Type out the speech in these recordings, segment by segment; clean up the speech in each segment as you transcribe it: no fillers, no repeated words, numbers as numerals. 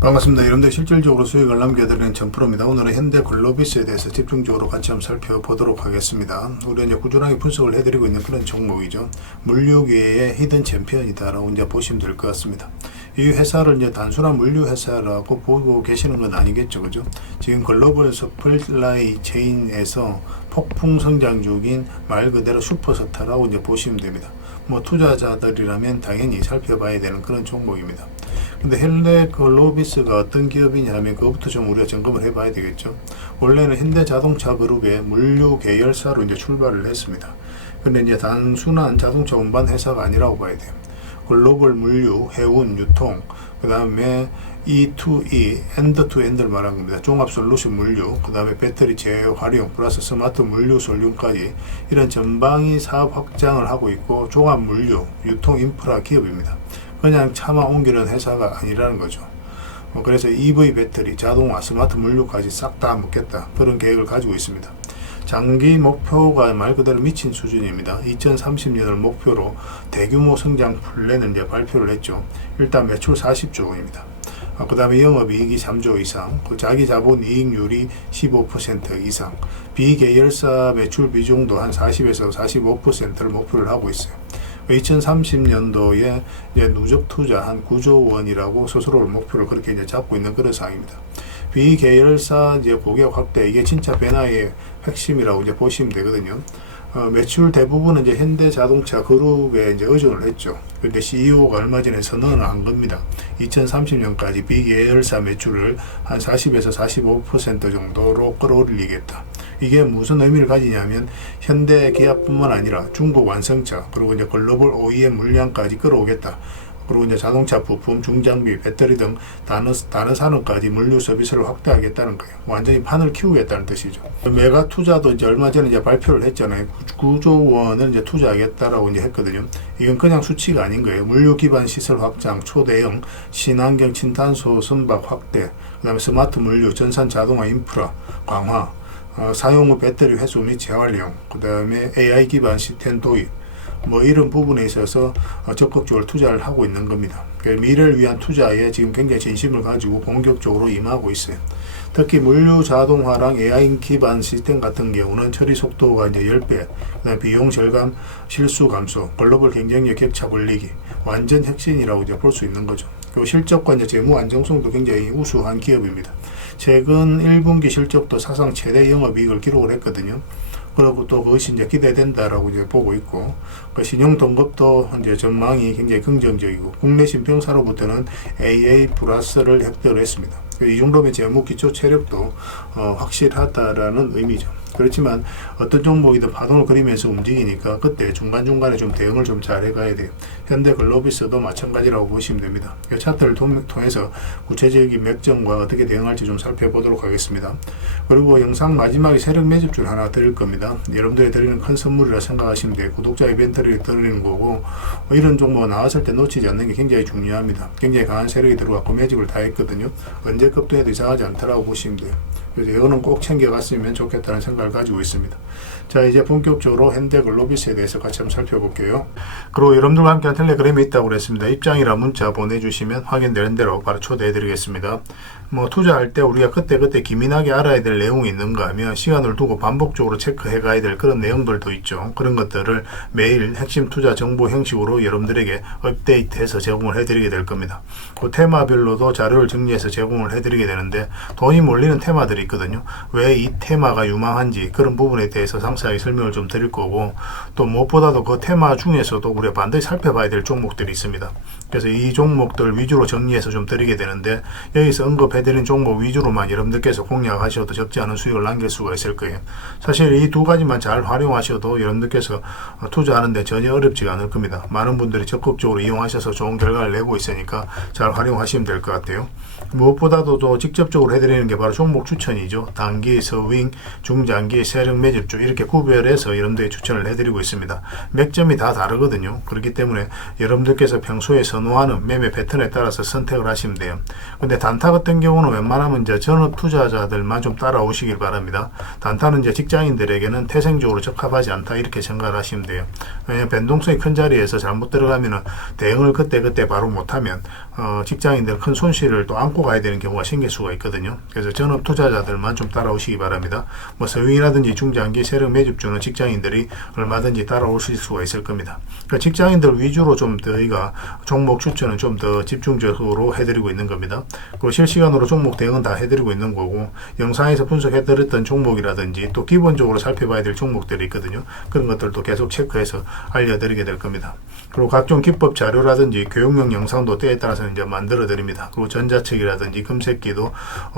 반갑습니다. 여러분들 실질적으로 수익을 남겨드리는 전프로입니다. 오늘은 현대글로비스에 대해서 집중적으로 같이 한번 살펴보도록 하겠습니다. 우리가 이제 꾸준하게 분석을 해드리고 있는 그런 종목이죠. 물류계의 히든 챔피언이다라고 이제 보시면 될 것 같습니다. 이 회사를 이제 단순한 물류 회사라고 보고 계시는 건 아니겠죠, 그죠? 지금 글로벌 서플라이 체인에서 폭풍 성장 중인 말 그대로 슈퍼스타라고 이제 보시면 됩니다. 뭐 투자자들이라면 당연히 살펴봐야 되는 그런 종목입니다. 근데 현대글로비스가 어떤 기업이냐 하면 그것부터 좀 우리가 점검을 해봐야 되겠죠. 원래는 현대자동차 그룹의 물류 계열사로 이제 출발을 했습니다. 근데 이제 단순한 자동차 운반 회사가 아니라고 봐야 돼요. 글로벌 물류, 해운, 유통, 그 다음에 E2E, 엔드-투-엔드를 말한 겁니다. 종합 솔루션 물류, 그 다음에 배터리 재활용, 플러스 스마트 물류 솔루션까지 이런 전방위 사업 확장을 하고 있고 종합 물류, 유통 인프라 기업입니다. 그냥 차만 옮기는 회사가 아니라는 거죠. 그래서 EV 배터리, 자동화, 스마트 물류까지 싹 다 먹겠다. 그런 계획을 가지고 있습니다. 장기 목표가 말 그대로 미친 수준입니다. 2030년을 목표로 대규모 성장 플랜을 이제 발표를 했죠. 일단 매출 40조 원입니다. 그 다음에 영업이익이 3조 이상, 자기 자본 이익률이 15% 이상, 비계열사 매출 비중도 한 40에서 45%를 목표를 하고 있어요. 2030년도에 이제 누적 투자 한 9조 원이라고 스스로를 목표를 그렇게 이제 잡고 있는 그런 상황입니다. 비계열사 이제 고객 확대, 이게 진짜 변화의 핵심이라고 이제 보시면 되거든요. 매출 대부분은 이제 현대자동차 그룹에 이제 의존을 했죠. 근데 CEO가 얼마 전에 선언을 한 겁니다. 2030년까지 비계열사 매출을 한 40에서 45% 정도로 끌어올리겠다. 이게 무슨 의미를 가지냐면 현대 기아뿐만 아니라 중국 완성차 그리고 이제 글로벌 OEM 물량까지 끌어오겠다. 그리고 이제 자동차 부품, 중장비, 배터리 등 다른 산업까지 물류 서비스를 확대하겠다는 거예요. 완전히 판을 키우겠다는 뜻이죠. 메가 투자도 이제 얼마 전에 이제 발표를 했잖아요. 9조 원을 이제 투자하겠다라고 이제 했거든요. 이건 그냥 수치가 아닌 거예요. 물류 기반 시설 확장, 초대형, 친환경 친탄소 선박 확대, 그다음에 스마트 물류, 전산 자동화 인프라 강화, 사용 후 배터리 회수 및 재활용, 그 다음에 AI 기반 시스템 도입, 뭐 이런 부분에 있어서 적극적으로 투자를 하고 있는 겁니다. 미래를 위한 투자에 지금 굉장히 진심을 가지고 본격적으로 임하고 있어요. 특히 물류 자동화랑 AI 기반 시스템 같은 경우는 처리 속도가 이제 10배, 그다음에 비용 절감, 실수 감소, 글로벌 경쟁력 격차 벌리기, 완전 혁신이라고 이제 볼 수 있는 거죠. 그리고 실적과 이제 재무 안정성도 굉장히 우수한 기업입니다. 최근 1분기 실적도 사상 최대 영업이익을 기록을 했거든요. 그리고 또 그것이 이제 기대된다라고 이제 보고 있고, 그 신용 등급도 이제 전망이 굉장히 긍정적이고, 국내 신평사로부터는 AA 플러스를 획득을 했습니다. 이 정도면 재무 기초 체력도 확실하다라는 의미죠. 그렇지만 어떤 종목이든 파동을 그리면서 움직이니까 그때 중간중간에 좀 대응을 좀 잘 해가야 돼요. 현대글로비스도 마찬가지라고 보시면 됩니다. 차트를 통해서 구체적인 맥점과 어떻게 대응할지 좀 살펴보도록 하겠습니다. 그리고 영상 마지막에 세력 매집줄 하나 드릴 겁니다. 여러분들이 드리는 큰 선물이라 생각하시면 돼요. 구독자 이벤트를 드리는 거고, 이런 종목가 나왔을 때 놓치지 않는 게 굉장히 중요합니다. 굉장히 강한 세력이 들어갔고 매집을 다 했거든요. 언제 급등해도 이상하지 않다라고 보시면 돼요. 그래서 이거는 꼭 챙겨갔으면 좋겠다는 생각을 가지고 있습니다. 자, 이제 본격적으로 현대글로비스에 대해서 같이 한번 살펴볼게요. 그리고 여러분들과 함께한 텔레그램이 있다고 그랬습니다. 입장이라 문자 보내주시면 확인되는 대로 바로 초대해 드리겠습니다. 뭐 투자할 때 우리가 그때 기민하게 알아야 될 내용이 있는가 하면 시간을 두고 반복적으로 체크해 가야 될 그런 내용들도 있죠. 그런 것들을 매일 핵심 투자 정보 형식으로 여러분들에게 업데이트해서 제공을 해드리게 될 겁니다. 그 테마별로도 자료를 정리해서 제공을 해드리게 되는데, 돈이 몰리는 테마들이 있거든요. 왜 이 테마가 유망한지 그런 부분에 대해서 상세하게 설명을 좀 드릴 거고, 또 무엇보다도 그 테마 중에서도 우리가 반드시 살펴봐야 될 종목들이 있습니다. 그래서 이 종목들 위주로 정리해서 좀 드리게 되는데, 여기서 언급해드린 종목 위주로만 여러분들께서 공략하셔도 적지 않은 수익을 남길 수가 있을 거예요. 사실 이 두 가지만 잘 활용하셔도 여러분들께서 투자하는데 전혀 어렵지가 않을 겁니다. 많은 분들이 적극적으로 이용하셔서 좋은 결과를 내고 있으니까 잘 활용하시면 될 것 같아요. 무엇보다도 또 직접적으로 해드리는 게 바로 종목 추천이죠. 단기, 서윙, 중장기, 세력 매집주 이렇게 구별해서 여러분들이 추천을 해드리고 있습니다. 맥점이 다 다르거든요. 그렇기 때문에 여러분들께서 평소에 선호하는 매매 패턴에 따라서 선택을 하시면 돼요. 근데 단타 같은 경우는 웬만하면 이제 전업 투자자들만 좀 따라오시길 바랍니다. 단타는 이제 직장인들에게는 태생적으로 적합하지 않다 이렇게 생각을 하시면 돼요. 왜냐면 변동성이 큰 자리에서 잘못 들어가면은 대응을 그때 바로 못하면 직장인들 큰 손실을 또 안고 가야 되는 경우가 생길 수가 있거든요. 그래서 전업 투자자들만 좀 따라오시기 바랍니다. 뭐 서윙이라든지 중장기 세력 매집주는 직장인들이 얼마든지 따라오실 수가 있을 겁니다. 그러니까 직장인들 위주로 좀 저희가 종목 추천은 좀 더 집중적으로 해드리고 있는 겁니다. 그리고 실시간으로 종목 대응은 다 해드리고 있는 거고, 영상에서 분석해드렸던 종목이라든지 또 기본적으로 살펴봐야 될 종목들이 있거든요. 그런 것들도 계속 체크해서 알려드리게 될 겁니다. 그리고 각종 기법 자료라든지 교육용 영상도 때에 따라서 이제 만들어 드립니다. 그리고 전자책이라든지 금색기도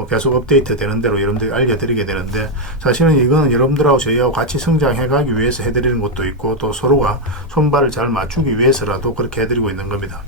계속 업데이트 되는 대로 여러분들이 알려드리게 되는데, 사실은 이거는 여러분들하고 저희하고 같이 성장해 가기 위해서 해드리는 것도 있고, 또 서로가 손발을 잘 맞추기 위해서라도 그렇게 해드리고 있는 겁니다.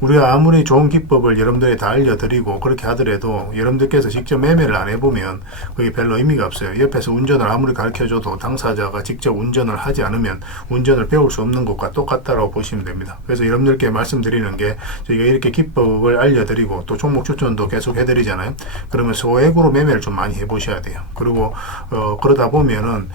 우리가 아무리 좋은 기법을 여러분들이 다 알려드리고 그렇게 하더라도 여러분들께서 직접 매매를 안 해보면 그게 별로 의미가 없어요. 옆에서 운전을 아무리 가르쳐줘도 당사자가 직접 운전을 하지 않으면 운전을 배울 수 없는 것과 똑같다라고 보시면 됩니다. 그래서 여러분들께 말씀드리는 게, 저희가 이렇게 기법을 알려드리고 또 종목 추천도 계속 해드리잖아요. 그러면 소액으로 매매를 좀 많이 해보셔야 돼요. 그리고 그러다 보면은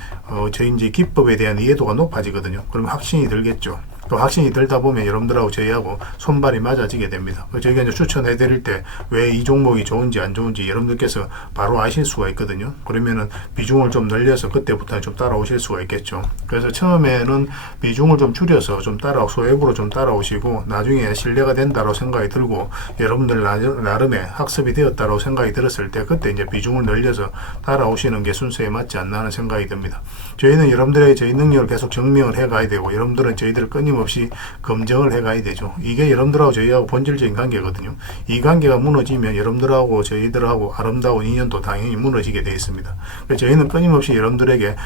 저희 이제 기법에 대한 이해도가 높아지거든요. 그러면 확신이 들겠죠. 또 확신이 들다 보면 여러분들하고 저희하고 손발이 맞아지게 됩니다. 저희가 이제 추천해 드릴 때 왜 이 종목이 좋은지 안 좋은지 여러분들께서 바로 아실 수가 있거든요. 그러면은 비중을 좀 늘려서 그때부터 좀 따라오실 수가 있겠죠. 그래서 처음에는 비중을 좀 줄여서 좀 소액으로 좀 따라오시고, 나중에 신뢰가 된다고 생각이 들고 여러분들 나름의 학습이 되었다고 생각이 들었을 때 그때 이제 비중을 늘려서 따라오시는 게 순서에 맞지 않나 하는 생각이 듭니다. 저희는 여러분들에게 저희 능력을 계속 증명을 해 가야 되고, 여러분들은 저희들을 끊임없이 검증을 해 가야 되죠. 이게 여러분들하고 저희하고 본질적인 관계거든요. 이 관계가 무너지면 여러분들하고 저희들하고 아름다운 인연도 당연히 무너지게 되어 있습니다. 그래서 저희는 끊임없이 여러분들에게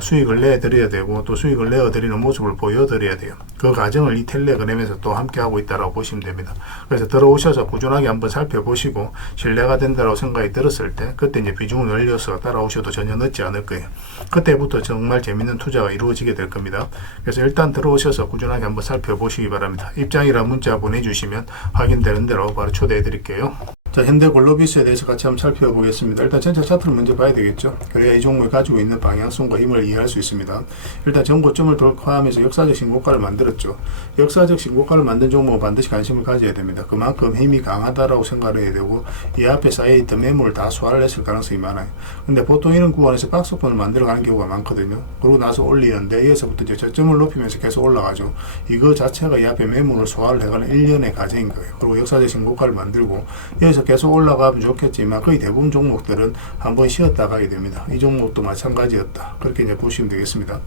수익을 내드려야 되고, 또 수익을 내어드리는 모습을 보여드려야 돼요. 그 과정을 이 텔레그램에서 또 함께 하고 있다고 보시면 됩니다. 그래서 들어오셔서 꾸준하게 한번 살펴보시고 신뢰가 된다고 생각이 들었을 때 그때 이제 비중을 늘려서 따라오셔도 전혀 늦지 않을 거예요. 그때부터 정말 재밌는 투자가 이루어지게 될 겁니다. 그래서 일단 들어오셔서 꾸준하게 한번 살펴보시기 바랍니다. 입장이라 문자 보내주시면 확인되는 대로 바로 초대해 드릴게요. 자, 현대글로비스에 대해서 같이 한번 살펴보겠습니다. 일단 전체 차트를 먼저 봐야 되겠죠. 그래야 이 종목이 가지고 있는 방향성과 힘을 이해할 수 있습니다. 일단 전고점을 돌파하면서 역사적 신고가를 만들었죠. 역사적 신고가를 만든 종목은 반드시 관심을 가져야 됩니다. 그만큼 힘이 강하다라고 생각을 해야 되고, 이 앞에 쌓여있던 매물을 다 소화를 했을 가능성이 많아요. 근데 보통 이런 구간에서 박스권을 만들어가는 경우가 많거든요. 그러고 나서 올리는데 여기서부터 이제 저점을 높이면서 계속 올라가죠. 이거 자체가 이 앞에 매물을 소화를 해가는 일련의 과정인 거예요. 그리고 역사적 신고가를 만들고 여기서 계속 올라가면 좋겠지만 거의 대부분 종목들은 한번 쉬었다 가게 됩니다. 이 종목도 마찬가지였다. 그렇게 이제 보시면 되겠습니다.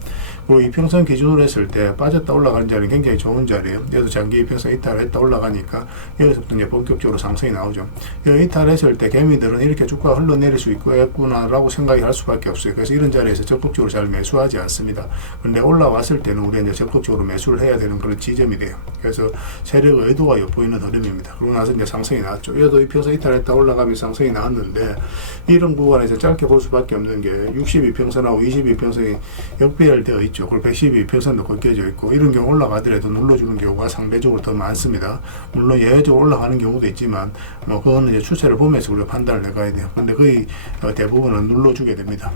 그리고 이평선 기준으로 했을 때 빠졌다 올라가는 자리는 굉장히 좋은 자리예요. 여기서 장기 이평선 이탈했다 올라가니까 여기서부터 이제 본격적으로 상승이 나오죠. 여기 이탈했을 때 개미들은 이렇게 주가가 흘러내릴 수 있구나라고 생각이 할 수밖에 없어요. 그래서 이런 자리에서 적극적으로 잘 매수하지 않습니다. 근데 올라왔을 때는 우리가 이제 적극적으로 매수를 해야 되는 그런 지점이 돼요. 그래서 세력 의도가 엿보이는 흐름입니다. 그러고 나서 이제 상승이 나왔죠. 여기도 이평선 이탈했다 올라가면서 상승이 나왔는데, 이런 구간에서 짧게 볼 수밖에 없는 게 62평선하고 22평선이 역배열되어 있죠. 그리고 112평선도 꺾여져 있고, 이런 경우 올라가더라도 눌러주는 경우가 상대적으로 더 많습니다. 물론 예외적으로 올라가는 경우도 있지만 그거는 이제 추세를 보면서 우리가 판단을 해가야 돼요. 근데 거의 대부분은 눌러주게 됩니다.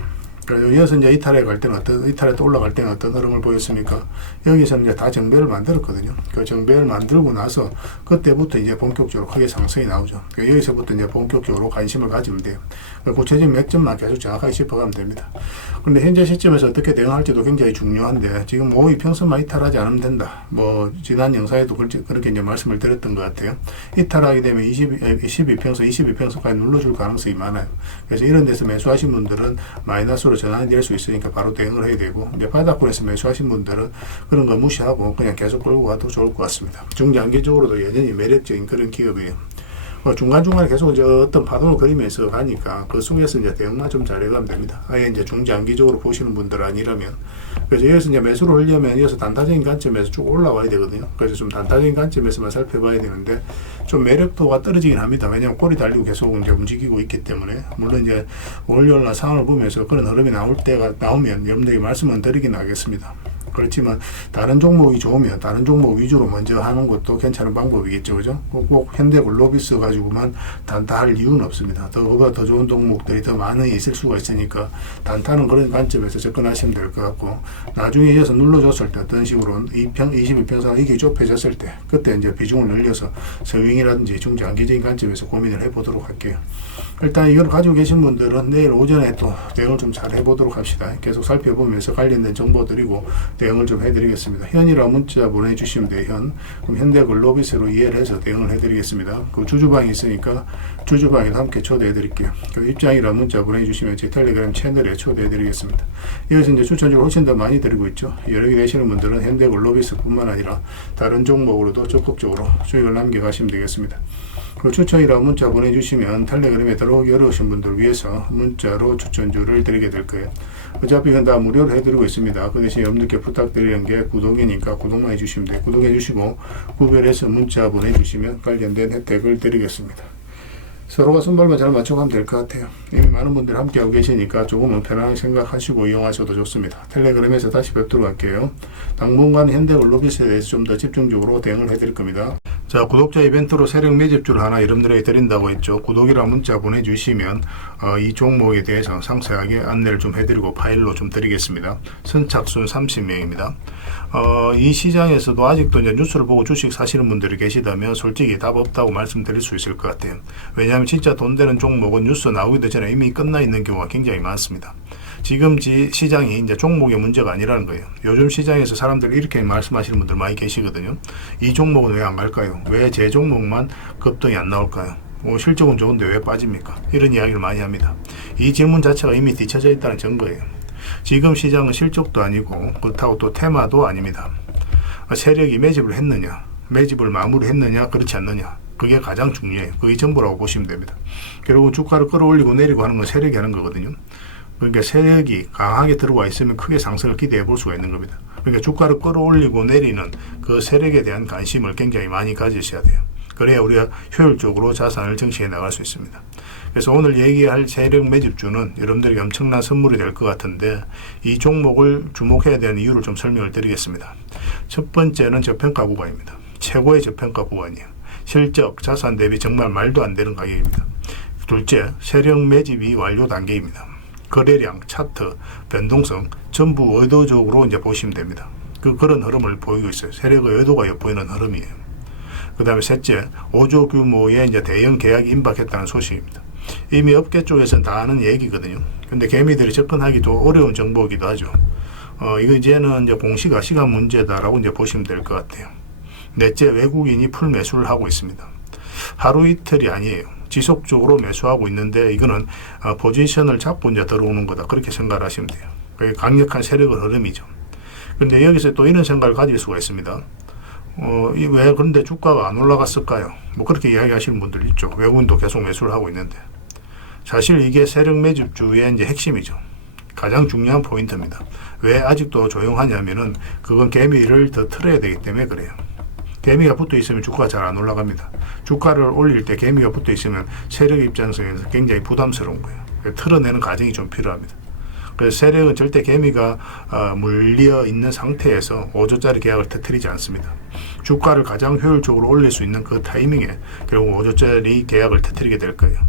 여기서 이제 이탈해 갈 때는 이탈에 또 올라갈 때는 어떤 흐름을 보였습니까? 여기서 이제 다 정배를 만들었거든요. 그 정배를 만들고 나서 그때부터 이제 본격적으로 크게 상승이 나오죠. 여기서부터 이제 본격적으로 관심을 가지면 돼요. 구체적인 맥점만 계속 정확하게 짚어가면 됩니다. 그런데 현재 시점에서 어떻게 대응할지도 굉장히 중요한데, 지금 52평선만 이탈하지 않으면 된다. 지난 영상에도 그렇게 이제 말씀을 드렸던 것 같아요. 이탈하게 되면 22평선까지 눌러줄 가능성이 많아요. 그래서 이런 데서 매수하신 분들은 마이너스로 전환이 될 수 있으니까 바로 대응을 해야 되고, 이제 바닥권에서 매수하신 분들은 그런 거 무시하고 그냥 계속 끌고 가도 좋을 것 같습니다. 중장기적으로도 여전히 매력적인 그런 기업이에요. 중간중간에 계속 이제 어떤 파동을 그리면서 가니까 그 속에서 이제 대응만 좀 잘해가면 됩니다. 아예 이제 중장기적으로 보시는 분들 아니라면. 그래서 여기서 이제 매수를 하려면 여기서 단타적인 관점에서 쭉 올라와야 되거든요. 그래서 좀 단타적인 관점에서만 살펴봐야 되는데, 좀 매력도가 떨어지긴 합니다. 왜냐하면 꼬리 달리고 계속 이제 움직이고 있기 때문에. 물론 이제 월요일날 상황을 보면서 그런 흐름이 나올 때가 나오면 여러분들에게 말씀은 드리긴 하겠습니다. 그렇지만 다른 종목이 좋으면 다른 종목 위주로 먼저 하는 것도 괜찮은 방법이겠죠. 그죠? 꼭 현대글로비스 가지고만 단타할 이유는 없습니다. 더 좋은 종목들이 더 많이 있을 수가 있으니까 단타는 그런 관점에서 접근하시면 될 것 같고, 나중에 이어서 눌러줬을 때 어떤 식으로 21평선 이게 좁혀졌을 때 그때 이제 비중을 늘려서 서윙이라든지 중장기적인 관점에서 고민을 해보도록 할게요. 일단 이걸 가지고 계신 분들은 내일 오전에 또 대응을 좀 잘 해보도록 합시다. 계속 살펴보면서 관련된 정보 드리고 대응을 좀 해드리겠습니다. 현이라 문자 보내주시면 돼요. 현. 그럼 현대글로비스로 이해를 해서 대응을 해드리겠습니다. 그 주주방이 있으니까 주주방에도 함께 초대해드릴게요. 그 입장이라 문자 보내주시면 제 텔레그램 채널에 초대해드리겠습니다. 이것은 이제 추천주를 훨씬 더 많이 드리고 있죠. 여러 개 되시는 분들은 현대글로비스뿐만 아니라 다른 종목으로도 적극적으로 수익을 남겨가시면 되겠습니다. 그 추천이라 문자 보내주시면 텔레그램에 들어오기 어려우신 분들 위해서 문자로 추천주를 드리게 될 거예요. 어차피 이건 다 무료로 해드리고 있습니다. 그 대신 여러분들께 부탁드리는 게 구독이니까 구독만 해주시면 돼요. 구독해 주시고 구별해서 문자 보내주시면 관련된 혜택을 드리겠습니다. 서로가 손발만 잘 맞춰가면 될 것 같아요. 이미 많은 분들이 함께하고 계시니까 조금은 편안하게 생각하시고 이용하셔도 좋습니다. 텔레그램에서 다시 뵙도록 할게요. 당분간 현대글로비스에 대해서 좀 더 집중적으로 대응을 해드릴 겁니다. 자, 구독자 이벤트로 세력 매집주를 하나 여러분들에게 드린다고 했죠. 구독이랑 문자 보내주시면 이 종목에 대해서 상세하게 안내를 좀 해드리고 파일로 좀 드리겠습니다. 선착순 30명입니다. 이 시장에서도 아직도 이제 뉴스를 보고 주식 사시는 분들이 계시다면 솔직히 답 없다고 말씀드릴 수 있을 것 같아요. 왜냐하면 진짜 돈 되는 종목은 뉴스 나오기도 전에 이미 끝나 있는 경우가 굉장히 많습니다. 지금 시장이 이제 종목의 문제가 아니라는 거예요. 요즘 시장에서 사람들이 이렇게 말씀하시는 분들 많이 계시거든요. 이 종목은 왜 안 갈까요? 왜 제 종목만 급등이 안 나올까요? 실적은 좋은데 왜 빠집니까? 이런 이야기를 많이 합니다. 이 질문 자체가 이미 뒤쳐져 있다는 증거예요. 지금 시장은 실적도 아니고 그렇다고 또 테마도 아닙니다. 세력이 매집을 했느냐, 매집을 마무리했느냐, 그렇지 않느냐, 그게 가장 중요해요. 그게 전부라고 보시면 됩니다. 결국 주가를 끌어올리고 내리고 하는 건 세력이 하는 거거든요. 그러니까 세력이 강하게 들어와 있으면 크게 상승을 기대해 볼 수가 있는 겁니다. 그러니까 주가를 끌어올리고 내리는 그 세력에 대한 관심을 굉장히 많이 가지셔야 돼요. 그래야 우리가 효율적으로 자산을 증식해 나갈 수 있습니다. 그래서 오늘 얘기할 세력 매집주는 여러분들에게 엄청난 선물이 될 것 같은데, 이 종목을 주목해야 되는 이유를 좀 설명을 드리겠습니다. 첫 번째는 저평가 구간입니다. 최고의 저평가 구간이에요. 실적, 자산 대비 정말 말도 안 되는 가격입니다. 둘째, 세력 매집이 완료 단계입니다. 거래량, 차트, 변동성 전부 의도적으로 이제 보시면 됩니다. 그런 흐름을 보이고 있어요. 세력의 의도가 엿보이는 흐름이에요. 그 다음에 셋째, 5조 규모의 이제 대형 계약이 임박했다는 소식입니다. 이미 업계 쪽에서는 다 아는 얘기거든요. 근데 개미들이 접근하기도 어려운 정보이기도 하죠. 이거 이제는 이제 공시가 시간 문제다라고 이제 보시면 될 것 같아요. 넷째, 외국인이 풀 매수를 하고 있습니다. 하루 이틀이 아니에요. 지속적으로 매수하고 있는데 이거는 포지션을 잡고 이제 들어오는 거다, 그렇게 생각을 하시면 돼요. 그게 강력한 세력의 흐름이죠. 그런데 여기서 또 이런 생각을 가질 수가 있습니다. 왜 그런데 주가가 안 올라갔을까요? 뭐 그렇게 이야기하시는 분들 있죠. 외국인도 계속 매수를 하고 있는데, 사실 이게 세력 매집주의 이제 핵심이죠. 가장 중요한 포인트입니다. 왜 아직도 조용하냐면은 그건 개미를 더 틀어야 되기 때문에 그래요. 개미가 붙어 있으면 주가가 잘 안 올라갑니다. 주가를 올릴 때 개미가 붙어 있으면 세력 입장에서 굉장히 부담스러운 거예요. 틀어내는 과정이 좀 필요합니다. 그래서 세력은 절대 개미가 물려 있는 상태에서 5조짜리 계약을 터뜨리지 않습니다. 주가를 가장 효율적으로 올릴 수 있는 그 타이밍에 결국 5조짜리 계약을 터뜨리게 될 거예요.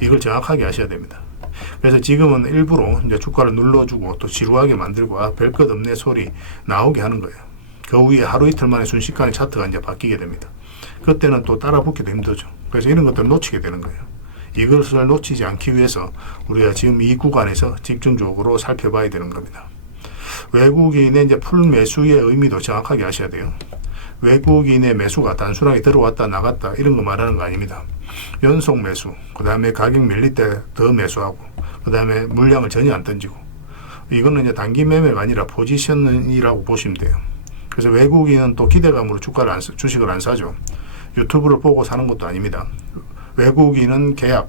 이걸 정확하게 아셔야 됩니다. 그래서 지금은 일부러 이제 주가를 눌러주고 또 지루하게 만들고 별 것 없네 소리 나오게 하는 거예요. 그 후에 하루 이틀 만에 순식간에 차트가 이제 바뀌게 됩니다. 그때는 또 따라 붙기도 힘들죠. 그래서 이런 것들을 놓치게 되는 거예요. 이것을 놓치지 않기 위해서 우리가 지금 이 구간에서 집중적으로 살펴봐야 되는 겁니다. 외국인의 이제 풀 매수의 의미도 정확하게 아셔야 돼요. 외국인의 매수가 단순하게 들어왔다 나갔다 이런 거 말하는 거 아닙니다. 연속 매수, 그 다음에 가격 밀릴 때 더 매수하고, 그 다음에 물량을 전혀 안 던지고, 이거는 이제 단기 매매가 아니라 포지션이라고 보시면 돼요. 그래서 외국인은 또 기대감으로 주식을 안 사죠. 유튜브를 보고 사는 것도 아닙니다. 외국인은 계약,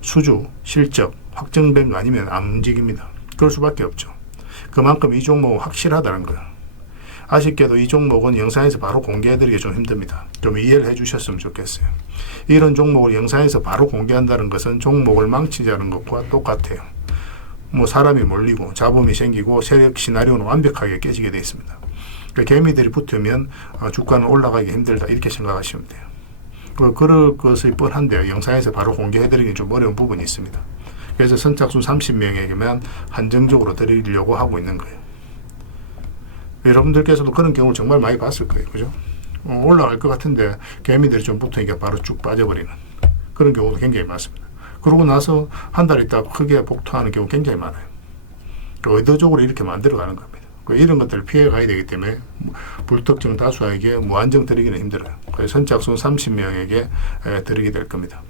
수주, 실적 확정된 거 아니면 안 움직입니다. 그럴 수밖에 없죠. 그만큼 이 종목은 확실하다는 거예요. 아쉽게도 이 종목은 영상에서 바로 공개해드리기 좀 힘듭니다. 좀 이해를 해주셨으면 좋겠어요. 이런 종목을 영상에서 바로 공개한다는 것은 종목을 망치자는 것과 똑같아요. 뭐 사람이 몰리고 잡음이 생기고 세력 시나리오는 완벽하게 깨지게 되어 있습니다. 그러니까 개미들이 붙으면 주가는 올라가기 힘들다 이렇게 생각하시면 돼요. 그럴 것이 뻔한데요. 영상에서 바로 공개해드리기 좀 어려운 부분이 있습니다. 그래서 선착순 30명에게만 한정적으로 드리려고 하고 있는 거예요. 여러분들께서도 그런 경우를 정말 많이 봤을 거예요. 그죠? 올라갈 것 같은데 개미들이 좀 붙으니까 바로 쭉 빠져버리는 그런 경우도 굉장히 많습니다. 그러고 나서 한 달 있다가 크게 복토하는 경우 굉장히 많아요. 의도적으로 이렇게 만들어가는 겁니다. 이런 것들을 피해 가야 되기 때문에 불특정 다수에게 무한정 드리기는 힘들어요. 그래서 선착순 30명에게 드리게 될 겁니다.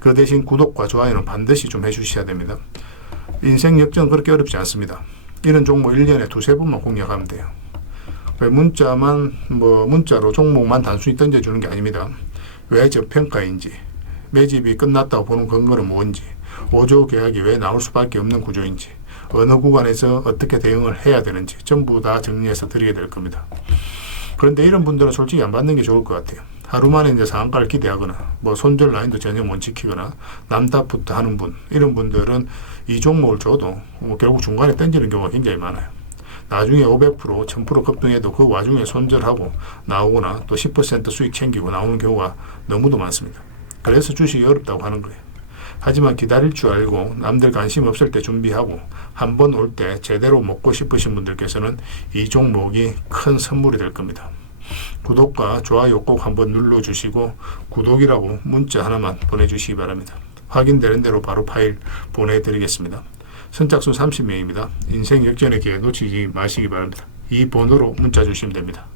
그 대신 구독과 좋아요는 반드시 좀 해주셔야 됩니다. 인생 역전은 그렇게 어렵지 않습니다. 이런 종목 1년에 두세 번만 공략하면 돼요. 문자로 종목만 단순히 던져주는 게 아닙니다. 왜 저평가인지, 매집이 끝났다고 보는 근거는 뭔지, 5조 계약이 왜 나올 수밖에 없는 구조인지, 어느 구간에서 어떻게 대응을 해야 되는지 전부 다 정리해서 드리게 될 겁니다. 그런데 이런 분들은 솔직히 안 받는 게 좋을 것 같아요. 하루 만에 이제 상한가를 기대하거나 손절 라인도 전혀 못 지키거나 남탓부터 하는 분, 이런 분들은 이 종목을 줘도 결국 중간에 던지는 경우가 굉장히 많아요. 나중에 500%, 1000% 급등해도 그 와중에 손절하고 나오거나 또 10% 수익 챙기고 나오는 경우가 너무도 많습니다. 그래서 주식이 어렵다고 하는 거예요. 하지만 기다릴 줄 알고 남들 관심 없을 때 준비하고 한 번 올 때 제대로 먹고 싶으신 분들께서는 이 종목이 큰 선물이 될 겁니다. 구독과 좋아요 꼭 한번 눌러주시고 구독이라고 문자 하나만 보내주시기 바랍니다. 확인되는 대로 바로 파일 보내드리겠습니다. 선착순 30명입니다. 인생 역전의 기회 놓치지 마시기 바랍니다. 이 번호로 문자 주시면 됩니다.